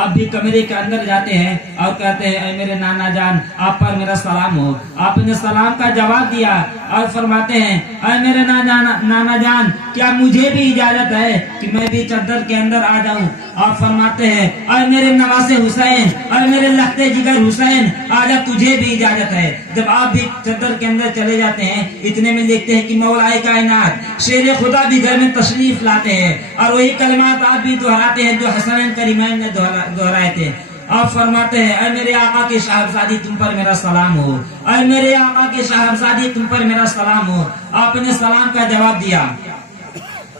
آپ بھی کمرے کے اندر جاتے ہیں اور کہتے ہیں اے میرے نانا جان آپ پر میرا سلام ہو. آپ نے سلام کا جواب دیا اور فرماتے ہیں اے میرے نانا جان کیا مجھے بھی اجازت ہے کہ میں بھی چادر کے اندر آ جاؤں. آپ فرماتے ہیں اے میرے نواسے حسین اے میرے لختے جگر حسین آجا تجھے بھی اجازت ہے. جب آپ بھی چادر کے اندر چلے جاتے ہیں اتنے میں دیکھتے ہیں کہ مولائے کائنات شیر خدا بھی گھر میں تشریف لاتے ہیں اور وہی کلمات آپ بھی دہراتے ہیں جو حسنین کریمین نے دہرائے تھے. آپ فرماتے ہیں اے میرے آقا کی صاحبزادی تم پر میرا سلام ہو. اے میرے آقا کی صاحبزادی تم پر میرا سلام ہو. آپ نے سلام کا جواب دیا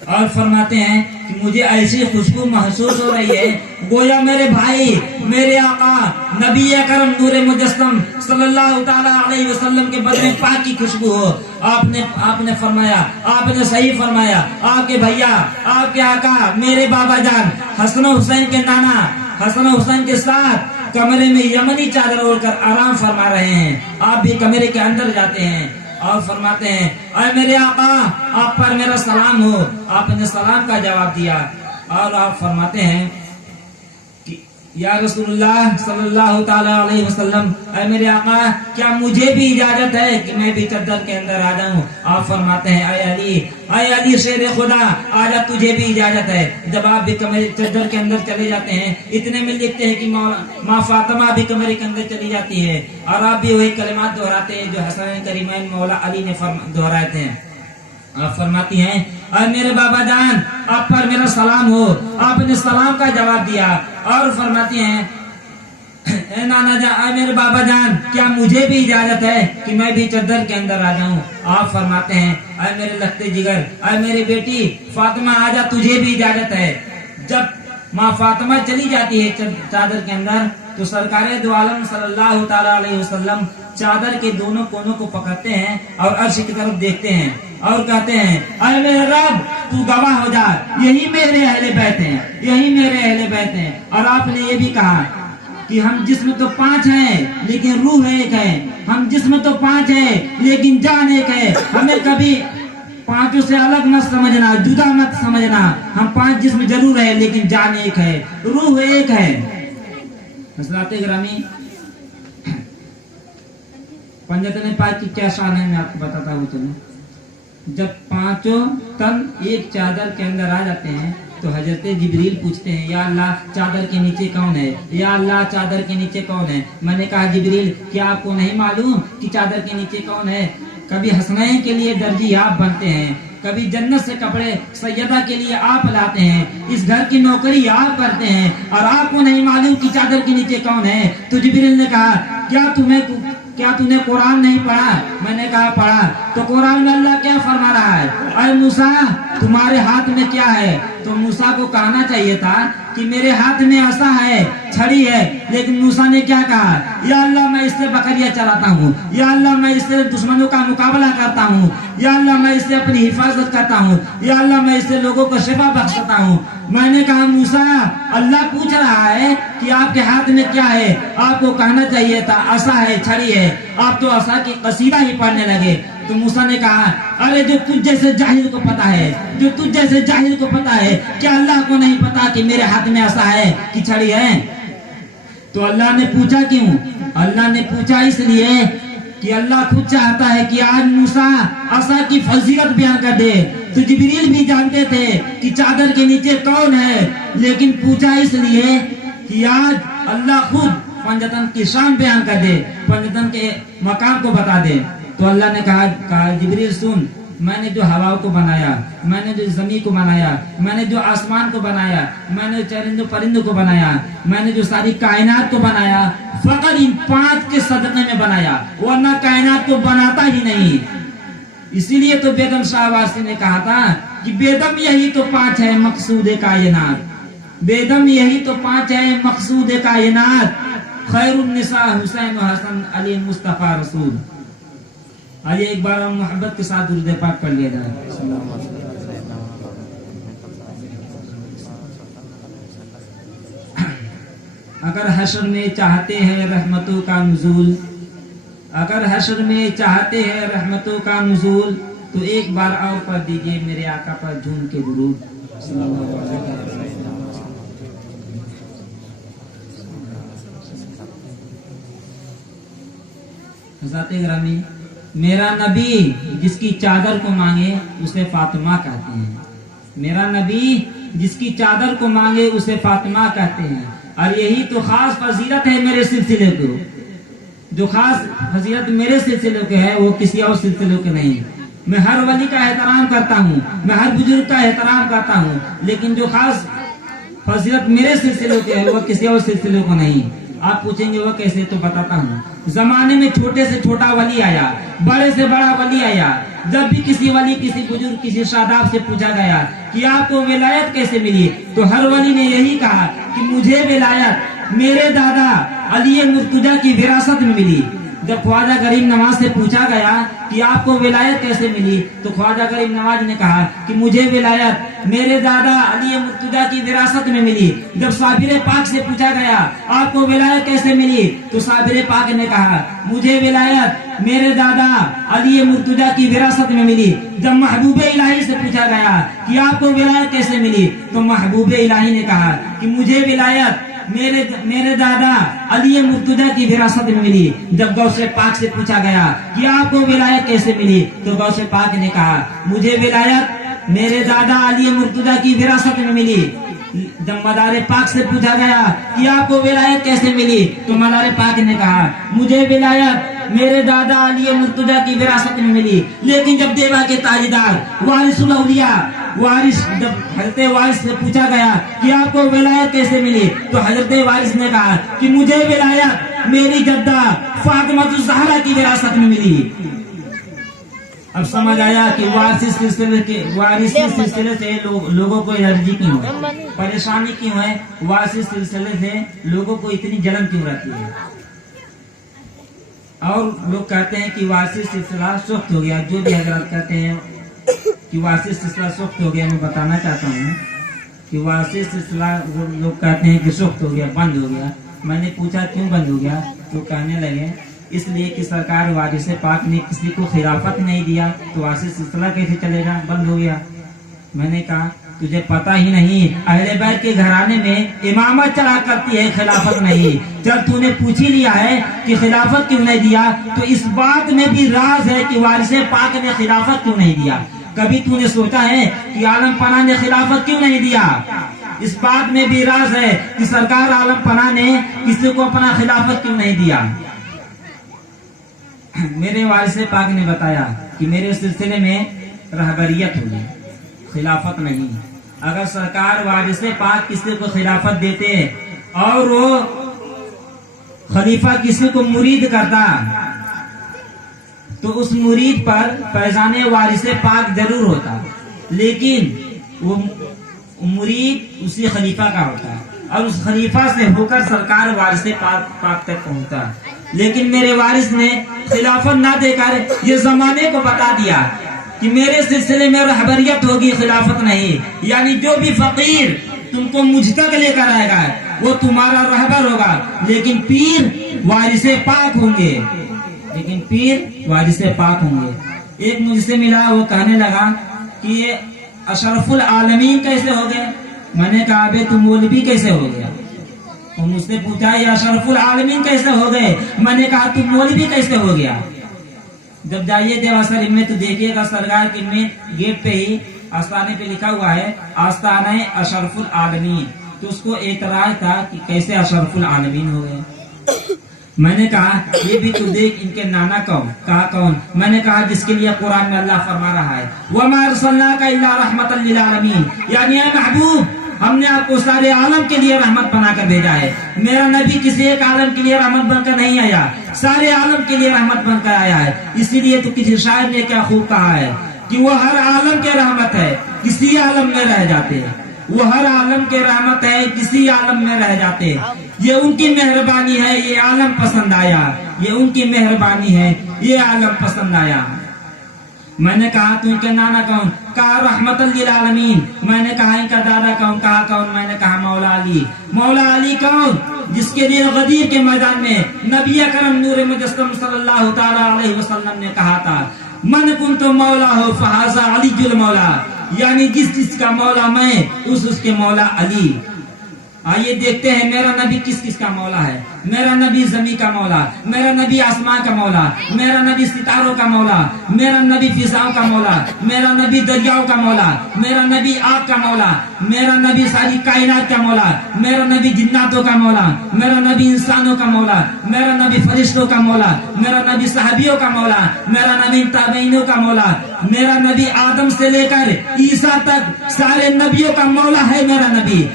اور فرماتے ہیں کہ مجھے ایسی خوشبو محسوس ہو رہی ہے گویا میرے بھائی میرے آقا نبی اکرم نور مجسم صلی اللہ تعالی علیہ وسلم کے بدن پاک کی خوشبو ہو. آپ نے فرمایا آپ نے صحیح فرمایا. آپ کے بھیا آپ کے آقا میرے بابا جان حسن و حسین کے نانا حسن و حسین کے ساتھ کمرے میں یمنی چادر اوڑھ کر آرام فرما رہے ہیں. آپ بھی کمرے کے اندر جاتے ہیں اور فرماتے ہیں اے میرے آقا آپ پر میرا سلام ہو. آپ نے سلام کا جواب دیا اور آپ فرماتے ہیں کہ یا رسول اللہ صلی اللہ تعالی علیہ وسلم اے میرے آقا کیا مجھے بھی اجازت ہے کہ میں بھی چادر کے اندر آ جاؤں. آپ فرماتے ہیں اے علی شیر خدا آجا تجھے بھی اجازت ہے. جب آپ بھی چادر کے اندر چلے جاتے ہیں اتنے میں دیکھتے ہیں کہ ماں فاطمہ بھی کمرے کے اندر چلی جاتی ہے اور آپ بھی وہی کلمات دہراتے ہیں جو حسنین کریمین مولا علی نے دہرائے تھے. آپ فرماتی ہیں اے میرے بابا جان آپ پر میرا سلام ہو. آپ نے سلام کا جواب دیا اور فرماتی ہیں اے نانا جان اے میرے بابا جان کیا مجھے بھی اجازت ہے کہ میں بھی چادر کے اندر آ جاؤں. آپ فرماتے ہیں اے میرے لختے جگر اے میری بیٹی فاطمہ آجا تجھے بھی اجازت ہے. جب ماں فاطمہ چلی جاتی ہے چادر کے اندر تو سرکار دو عالم صلی اللہ تعالی علیہ وسلم چادر کے دونوں کونوں کو پکڑتے ہیں اور عرش کی طرف دیکھتے ہیں اور کہتے ہیں اے میرے رب تو گواہ ہو جا یہی میرے اہل بیت ہیں یہی میرے اہل بیت ہیں. اور آپ نے یہ بھی کہا کہ ہم جسم تو 5 ہیں لیکن روح ایک ہے. ہم جسم تو 5 ہیں لیکن جان ایک ہے. ہمیں کبھی 5 سے الگ مت سمجھنا جدا مت سمجھنا. ہم 5 جسم ضرور ہے لیکن جان ایک ہے روح ایک ہے. حضرات گرامی پنجتن پاک کی کیا شان ہے میں آپ کو بتاتا ہوں. چلیں جب 5 تن ایک چادر کے اندر آ جاتے ہیں تو حضرت جبریل پوچھتے ہیں یا اللہ چادر کے نیچے کون ہے یا اللہ چادر کے نیچے کون ہے. میں نے کہا جبریل کیا آپ کو نہیں معلوم کہ چادر کے نیچے کون ہے. کبھی حسنین کے لیے درجی آپ بنتے ہیں کبھی جنت سے کپڑے سیدہ کے لیے آپ لاتے ہیں اس گھر کی نوکری آپ کرتے ہیں اور آپ کو نہیں معلوم کہ چادر کے نیچے کون ہے. تو جبریل نے کہا کیا تم نے قرآن نہیں پڑھا. میں نے کہا پڑھا. تو قرآن میں اللہ کیا فرما رہا ہے اے موسیٰ تمہارے ہاتھ میں کیا ہے. تو موسیٰ کو کہنا چاہیے تھا کہ میرے ہاتھ میں عصا ہے چھڑی ہے. لیکن موسیٰ نے کیا کہا یا اللہ میں اس سے بکریاں چلاتا ہوں یا اللہ میں اس سے دشمنوں کا مقابلہ کرتا ہوں یا اللہ میں اس سے اپنی حفاظت کرتا ہوں یا اللہ میں اس سے لوگوں کو شفا بخشتا ہوں. میں نے کہا موسیٰ اللہ پوچھ رہا ہے کہ آپ کے ہاتھ میں کیا ہے. آپ کو کہنا چاہیے تھا عصا ہے چھڑی ہے. آپ تو عصا کی قصیدہ ہی پڑھنے لگے. تو موسیٰ نے کہا ارے جو تجھ جیسے جاہل کو پتا ہے جو تجھ جیسے جاہل کو پتا ہے کیا اللہ کو نہیں پتا کہ میرے ہاتھ میں عصا ہے کہ چھڑی ہے. تو اللہ نے پوچھا کیوں. اللہ نے پوچھا اس لیے کہ اللہ خود چاہتا ہے کہ آج موسیٰ عصا کی فضیلت بیان کر دے. تو جبریل بھی جانتے تھے کہ چادر کے نیچے کون ہے لیکن پوچھا اس لیے کہ آج اللہ خود پنجتن کی شان بیان کر دے پنجتن کے مقام کو بتا دے. تو اللہ نے کہا جبریل سن میں نے جو ہوا کو بنایا میں نے جو زمین کو بنایا میں نے جو آسمان کو بنایا میں نے چرندوں پرندوں کو بنایا میں نے جو ساری کائنات کو بنایا فقط ان 5 کے صدقے میں بنایا ورنہ کائنات کو بناتا ہی نہیں. اسی لیے تو بیگم شاہ واسطے نے کہا تھا کہ بیدم یہی تو 5 ہے مقصود کائنات. بیدم یہی تو 5 ہے مقصود کائنات خیر النساء حسین و حسن علی مصطفیٰ رسول. آئیے ایک بار ہم محبت کے ساتھ درود پاک پڑھ لیا جائے. اگر حشر میں چاہتے ہیں رحمتوں کا نزول اگر حشر میں چاہتے ہیں رحمتوں کا نزول تو ایک بار اور پڑھ دیجئے میرے آقا پر جھوم کے درود. حضرات گرامی، میرا نبی جس کی چادر کو مانگے اسے فاطمہ کہتے ہیں. میرا نبی جس کی چادر کو مانگے اسے فاطمہ کہتے ہیں. اور یہی تو خاص فضیلت ہے میرے سلسلے کو. جو خاص فضیلت میرے سلسلے کے ہے وہ کسی اور سلسلے کے نہیں. میں ہر ولی کا احترام کرتا ہوں، میں ہر بزرگ کا احترام کرتا ہوں، لیکن جو خاص فضیلت میرے سلسلے کے ہے وہ کسی اور سلسلے کو نہیں. آپ پوچھیں گے وہ کیسے، تو بتاتا ہوں. زمانے میں چھوٹے سے چھوٹا ولی آیا، بڑے سے بڑا ولی آیا. جب بھی کسی ولی، کسی بزرگ، کسی شاداب سے پوچھا گیا کہ آپ کو ولایت کیسے ملی، تو ہر ولی نے یہی کہا کہ مجھے ولایت میرے دادا علی مرتضیٰ کی وراثت میں ملی. جب خواجہ غریب نواز سے پوچھا گیا کہ آپ کو ولایت کیسے ملی، تو خواجہ غریب نواز نے کہا کہ مجھے ولایت میرے دادا علی مرتضیٰ کی وراثت میں ملی. جب صابر پاک سے پوچھا گیا آپ کو ولایت کیسے ملی، تو صابر پاک نے کہا مجھے ولایت میرے دادا علی مرتضیٰ کی وراثت میں ملی. جب محبوب الہی سے پوچھا گیا کہ آپ کو ولایت کیسے ملی، تو محبوب الہی نے کہا کہ مجھے ولایت میرے دادا علی مرتضیٰ کی وراثت میں ملی. جب غوث پاک سے پوچھا گیا کہ آپ کو ولایت کیسے ملی، تو غوث پاک نے کہا مجھے ولایت میرے دادا علی مرتضیٰ کی وراثت میں ملی. جب مدار پاک سے پوچھا گیا کہ آپ کو ولایت کیسے ملی، تو مدار پاک نے کہا مجھے ولایت میرے دادا علی مرتضیٰ کی وراثت میں ملی. لیکن جب دیوا کے تاجدار وارث الاولیاء جب حضرت وارث سے پوچھا گیا کہ آپ کو ولایت کیسے ملی، تو حضرت وارث نے کہا کہ مجھے ولایت میری جدہ فاطمہ الزہرا کی وراثت میں ملی. اب سمجھ آیا کہ وارثی سلسلے سے لوگوں کو الرجی کیوں ہے، پریشانی کیوں ہے، وارثی سلسلے سے لوگوں کو اتنی جلن کیوں رہتی ہے. اور لوگ کہتے ہیں کہ وارثی سلسلہ سخت ہو گیا. جو بھی حضرات کہتے ہیں کہ وارثی سلسلہ سخت ہو گیا، میں بتانا چاہتا ہوں کہ وارثی سلسلہ لوگ کہتے ہیں کہ سخت ہو گیا، بند ہو گیا. میں نے پوچھا کیوں بند ہو گیا، تو کہنے لگے اس لیے کہ سرکار وارث پاک نے کسی کو خلافت نہیں دیا، تو وارثی سلسلہ کیسے چلے گا، بند ہو گیا. میں نے کہا تجھے پتا ہی نہیں اہل بیت کے گھرانے میں امامت چلا کرتی ہے، خلافت نہیں. جب تو نے پوچھ ہی لیا ہے کہ خلافت کیوں نہیں دیا، تو اس بات میں بھی راز ہے کہ وارث پاک نے خلافت کیوں نہیں دیا. کبھی تو نے سوچا ہے کہ عالم پناہ نے خلافت کیوں نہیں دیا؟ اس بات میں بھی راز ہے کہ سرکار عالم پناہ نے کسی کو اپنا خلافت کیوں نہیں دیا. میرے وارث پاک نے بتایا کہ میرے سلسلے میں رہبریت ہوگی، خلافت نہیں. اگر سرکار وارث پاک کسی کو خلافت دیتے اور وہ خلیفہ کسی کو مرید کرتا، تو اس مرید پر فیضان وارث پاک ضرور ہوتا، لیکن وہ مرید اسی خلیفہ کا ہوتا اور اس خلیفہ سے ہو کر سرکار وارث پاک تک پہنچتا. لیکن میرے وارث نے خلافت نہ دے کر یہ زمانے کو بتا دیا کہ میرے سلسلے میں رہبریت ہوگی، خلافت نہیں. یعنی جو بھی فقیر تم کو مجھ تک لے کر آئے گا وہ تمہارا رہبر ہوگا، لیکن پیر وارث پاک ہوں گے، لیکن پیر وارث پاک ہوں گے. ایک مجھ سے ملا، وہ کہنے لگا کہ یہ اشرف العالمین کیسے ہو گئے. میں نے کہا بے تم مولوی کیسے ہو گیا. وہ مجھ سے پوچھا یہ اشرف العالمین کیسے ہو گئے. میں نے کہا تم مولوی کیسے ہو گیا. جب جائیے دیوا شریف میں تو دیکھیے گا سرکار کے میں گیٹ پہ ہی آستانے پہ لکھا ہوا ہے آستانہ اشرف العالمین. تو اس کو اعتراض تھا کہ کیسے اشرف العالمین ہو گئے. میں نے کہا یہ بھی تو دیکھ ان کے نانا کون. کہا کون. میں نے کہا جس کے لیے قرآن میں اللہ فرما رہا ہے وَمَا أَرْسَلْنَاكَ إِلَّا رَحْمَةً لِّلْعَالَمِينَ، یعنی اے محبوب ہم نے آپ کو سارے عالم کے لیے رحمت بنا کر بھیجا ہے. میرا نبی کسی ایک عالم کے لیے رحمت بن کر نہیں آیا، سارے عالم کے لیے رحمت بن کر آیا ہے. اسی لیے تو کسی شاعر نے کیا خوب کہا ہے کہ وہ ہر عالم کے رحمت ہے کسی عالم میں رہ جاتے ہیں. وہ ہر عالم کے رحمت ہے کسی عالم میں رہ جاتے. یہ ان کی مہربانی ہے یہ عالم پسند آیا، یہ ان کی مہربانی ہے یہ عالم پسند آیا. میں نے کہا تو ان کے نانا کون. کہا رحمت للعالمین. میں نے کہا ان کا دادا کون. کہا کون. میں نے کہا مولا علی. مولا علی کون؟ جس کے لیے غدیر کے میدان میں نبی اکرم نور مجسم صلی اللہ تعالی علیہ وسلم نے کہا تھا من کنت مولا ہو فہذا علی المولا، یعنی جس کا مولا میں اس کے مولا علی. آئیے دیکھتے ہیں میرا نبی کس کس کا مولا ہے. میرا نبی زمین کا مولا, میرا نبی آسمان کا مولا, میرا نبی ستاروں کا مولا, میرا نبی فضاؤں کا مولا, میرا نبی دریاؤں کا مولا, میرا نبی آگ کا مولا, میرا نبی ساری کائنات کا مولا, میرا نبی جناتوں کا مولا, میرا نبی انسانوں کا مولا, میرا نبی فرشتوں کا مولا, میرا نبی صحابیوں کا مولا, میرا نبی تابعینوں کا مولا, میرا نبی آدم سے لے کر عیسیٰ تک سارے نبیوں کا مولا ہے میرا نبی.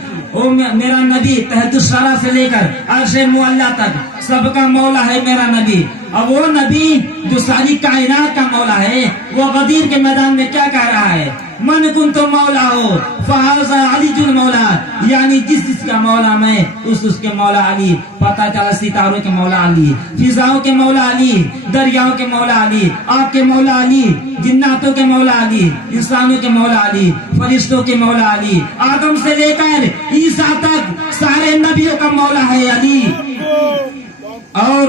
میرا نبی تحت الثری سے لے کر عرش معلی تک سب کا مولا ہے میرا نبی. اب وہ نبی جو ساری کائنات کا مولا ہے وہ غدیر کے میدان میں کیا کہہ رہا ہے؟ من کنت مولا ہو فہذا علی المولا, یعنی جس کا مولا میں اس کے مولا علی. پتہ چلا ستاروں کے مولا علی, فضاؤں کے مولا علی, دریاؤں کے مولا علی, آگ کے مولا علی, جناتوں کے مولا علی, انسانوں کے مولا علی, فرشتوں کے مولا علی, آدم سے لے کر عیسیٰ تک سارے نبیوں کا مولا ہے علی. اور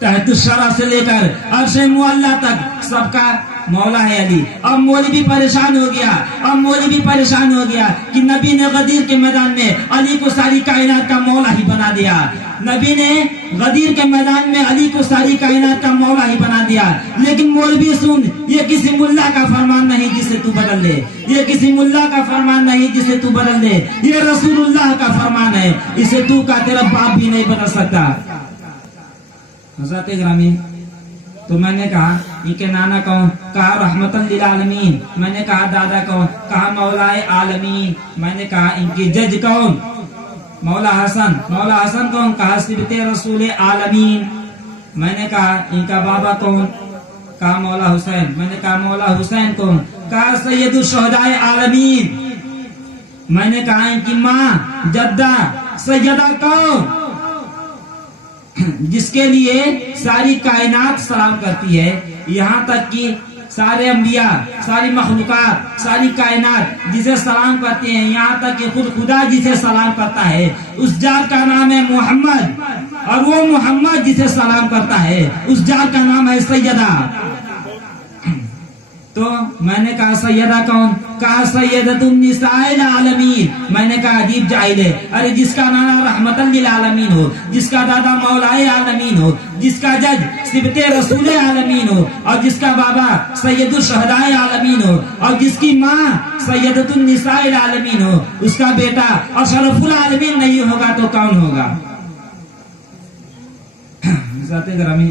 تحت الثری سے لے کر عرش معلی تک سب کا مولا ہے علی. اب مولوی پریشان ہو گیا, اب مولوی پریشان ہو گیا کہ نبی نے غدیر کے میدان میں علی کو ساری کائنات کا مولا ہی بنا دیا. نبی نے غدیر کے میدان میں علی کو ساری کائنات کا مولا ہی بنا دیا. لیکن مولوی سن, یہ کسی ملا کا فرمان نہیں جسے تو بدل دے, یہ کسی ملا کا فرمان نہیں جسے تو بدل دے, یہ رسول اللہ کا فرمان ہے, اسے تو کا تیرا باپ بھی نہیں بدل سکتا. حضرت گرامی, تو میں نے کہا ان کے نانا کون؟ کہا رحمتاً للعالمین. میں نے کہا دادا کون؟ کہا مولا عالمین. میں نے کہا ان کی جج کون؟ مولا حسن. مولا حسن کون؟ کہا صبت رسول عالمین. میں نے کہا ان کا بابا کون؟ کہا مولا حسین. میں نے کہا مولا حسین کون؟ کہا سید الشہداء عالمین. میں نے کہا ان کی ماں جدہ سیدہ کون؟ جس کے لیے ساری کائنات سلام کرتی ہے, یہاں تک کہ سارے انبیاء, ساری مخلوقات, ساری کائنات جسے سلام کرتے ہیں, یہاں تک کہ خود خدا جسے سلام کرتا ہے اس ذات کا نام ہے محمد, اور وہ محمد جسے سلام کرتا ہے اس ذات کا نام ہے سیدہ. تو میں نے کہا سیدہ کون؟ کہا سیدۃ النساء العالمین. میں نے کہا عجیب جاہل ہے, ارے جس کا نانا رحمتاً للعالمین ہو, جس کا دادا مولائے عالمین ہو, جس کا جج صبت رسول عالمین ہو, اور جس کا بابا سید الشہداء عالمین ہو, اور جس کی ماں سیدۃ النساء العالمین ہو, اس کا بیٹا اشرف العالمین نہیں ہوگا تو کون ہوگا؟ ذات گرامی,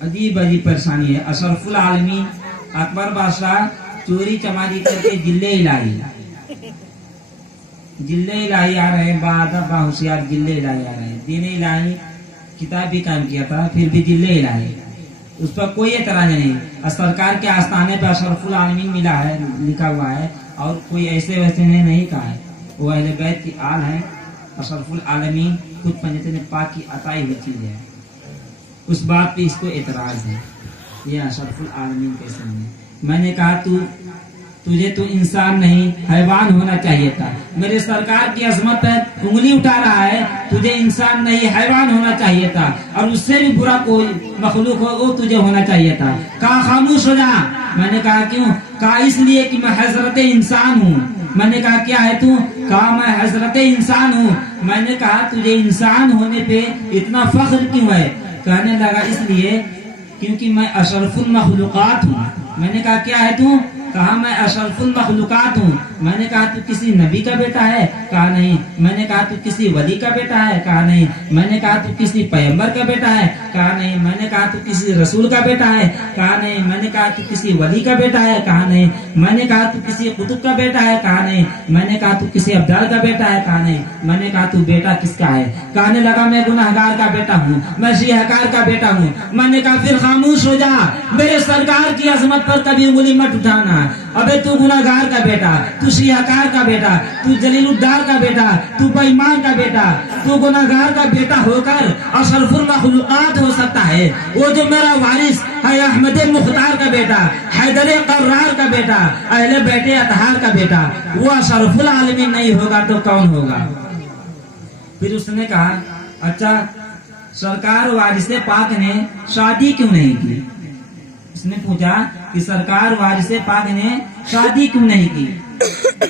عجیب عجیب پریشانی ہے. اشرف العالمین اکبر بادشاہ چوری چماری کر کے جلے الہی آ رہے ہیں, بادب با ہوشیار جلے الہی آ رہے ہیں. دین الہی کتاب بھی قائم کیا تھا, پھر بھی جلے الہی, اس پر کوئی اعتراض نہیں. سرکار کے آستانے پہ اشرف العالمین ملا ہے, لکھا ہوا ہے, اور کوئی ایسے ویسے نے نہیں کہا ہے. وہ اہل بیت کی آل ہے. اشرف العالمین خود پنجتن پاک کی عطائی ہوئی چیز ہے. اس بات پہ اس کو اعتراض ہے, یہ اشرف العالمین کیسے ہیں. میں نے کہا تجھے تو انسان نہیں حیوان ہونا چاہیے تھا. میرے سرکار کی عظمت پر انگلی اٹھا رہا ہے, تجھے انسان نہیں حیوان ہونا چاہیے تھا, اور اس سے بھی برا کوئی مخلوق ہو وہ تجھے ہونا چاہیے تھا. کہا خاموش ہو جا. میں نے کہا کیوں؟ کہا اس لیے کہ میں حضرت انسان ہوں. میں نے کہا کیا ہے تو؟ کہا میں حضرت انسان ہوں. میں نے کہا تجھے انسان ہونے پہ اتنا فخر کیوں ہے؟ کہنے لگا اس لیے کیونکہ میں اشرف المخلوقات ہوں. میں نے کہا کیا ہے تو؟ کہا میں اشرف المخلوقات ہوں. میں نے کہا تو کسی نبی کا بیٹا ہے؟ کہا نہیں. میں نے کہا تو کسی ولی کا بیٹا ہے؟ کہا نہیں. میں نے کہا تو کسی پیغمبر کا بیٹا ہے؟ کہا نہیں. میں نے کہا تو کسی رسول کا بیٹا ہے؟ کہا نہیں. میں نے کہا تو کسی ولی کا بیٹا ہے؟ کہا نہیں. میں نے کہا تو کسی قطب کا بیٹا ہے؟ کہا نہیں. میں نے کہا تو کسی ابدال کا بیٹا ہے؟ کہا نہیں. میں نے کہا تو بیٹا کس کا ہے؟ کہنے لگا میں گناہگار کا بیٹا ہوں, میں شیعہکار کا بیٹا ہوں. میں نے کہا پھر خاموش ہو جا, میرے سرکار کی عظمت پر کبھی انگلی مت اٹھانا. ابے تو گناہگار کا بیٹا, تو شیعہکار کا بیٹا, تو جلیل الدار کا بیٹا, تو بے ایمان کا بیٹا, تو گناہگار کا بیٹا ہو کر اشرف المخلوقات ہو سکتا ہے. وہ جو میرا وارث ہے احمد مختار کا بیٹا, حیدر قرار کا بیٹا, اہل بیت اطہار کا بیٹا, وہ اشرف العالمین نہیں ہوگا تو کون ہوگا؟ پھر اس نے کہا اچھا سرکار وارث پاک نے شادی کیوں نہیں کی؟ اس نے پوچھا کہ سرکار وارث پاک نے شادی کیوں نہیں کی؟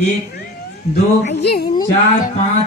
1 2 4 5